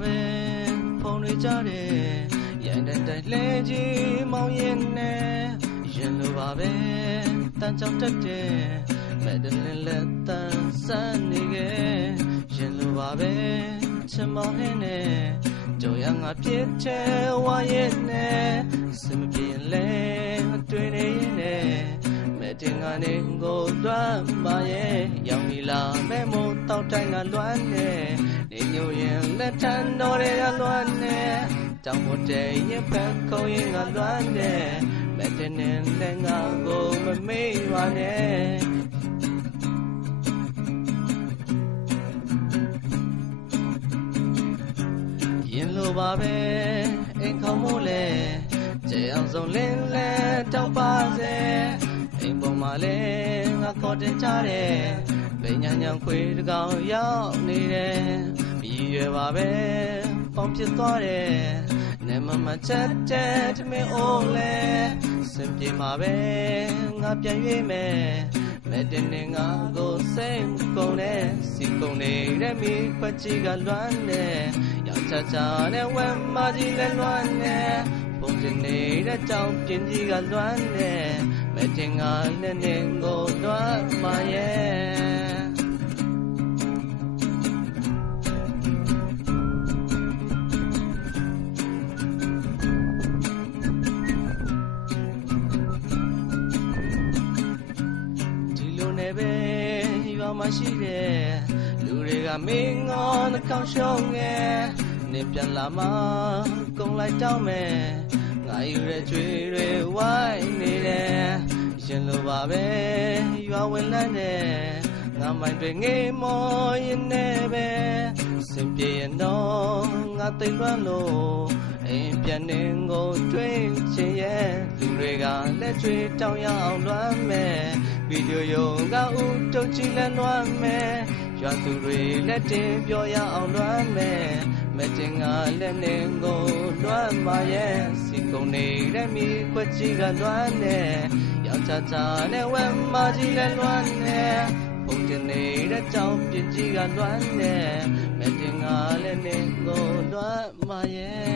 နေကြတယ်ရန်တန်တိုင်လဲကြီးမောင်းရင်နဲ့ရင်လိုပါပဲတန်ကြောင်တက်တယ်မဲ့တလင်းလက်တန်ဆန်းနေခဲ့ရင်လိုပါပဲချင်မောင်းဟင်းနဲ့ကြော်ရငါပြစ်ချဲဝါရဲ့နဲ့စမပြေလဲတွေ့နေရင်နဲ့မဲ့တင်ကနေကိုတွမ်းပါရဲ့ရောင်နီလာမဲ့မို့တောက်တိုင်းကလွမ်းနေ နေညိုရင်လက်ထန်တော်တွေကလွမ်းနေတောင်ပေါ်တဲ့ရင်ဖက်ခုံရင်ကလွမ်းနေမဲ့တင်နဲ့လည်းငါကိုမမေ့ပါနဲ့ရင်လိုပါပဲအိမ်ခေါမို့လဲကျေအောင်ဆုံးလင်းလဲတောက်ပါစေအိမ်ပေါ်မှာလဲငါခေါ်တင်ချတယ်ပညာညံခွေတကောင်ရောက်နေတယ်မြည် ရွယ်ပါပဲပေါင်ဖြစ်သွားတယ်နေမမချက်တဲ့တမင်အိုးလဲစင်ပြေမှာပဲငါပြန်ရွေးမယ်မဲ့တင်နေငါကိုစိတ်ကုန်တဲ့စီကုန်နေတဲ့မိခွက်ကြီးကလွမ်းနေယောက်ျားချာနဲ့ဝမ်းမကြီးလည်းလွမ်းနေပုံစံနေတဲ့ကြောင်ပြင်းကြီးကလွမ်းနေမဲ့တင်ငါနဲ့နေကိုလွမ်းမရဲ့ နဲ့ပဲရွာမှာရှိတဲ့လူတွေကမင်းငေါနှကောင်းရှုံးငယ်နင်ပြန်လာမှကုံလိုက်တောင်းမယ်ငါယူတဲ့ကြွေတွေဝိုင်းနေတယ်ရင်လိုပါပဲရွာဝင်လန်းတဲ့ငါမိုင်းတွေငေးမောရင်နဲ့ပဲစင်ပြေရင်တော့ငါသိမ့်လွမ်းလို့အိမ်ပြန်နေကိုတွေးချင်ရဲ့လူတွေကလက်တွေတောင်းရအောင်လွမ်းမယ် ဗီဒီယိုရုံကဥတုတ်ချီလက်လွမ်းမယ်ရွာသူတွေလက်တင်ပြောရအောင်လွမ်းမယ်မတင်ကလက်နေကိုလွမ်းပါရဲ့စီကုန်နေတဲ့မိခွက်ကြီးကလွမ်းနေယောက်ျားချာနဲ့ဝမ်းမကြီးလည်းလွမ်းနေပုံတင်နေတဲ့ကြောင်ပြင်းကြီးကလွမ်းနေမတင်ကလည်းနေကိုလွမ်းပါရဲ့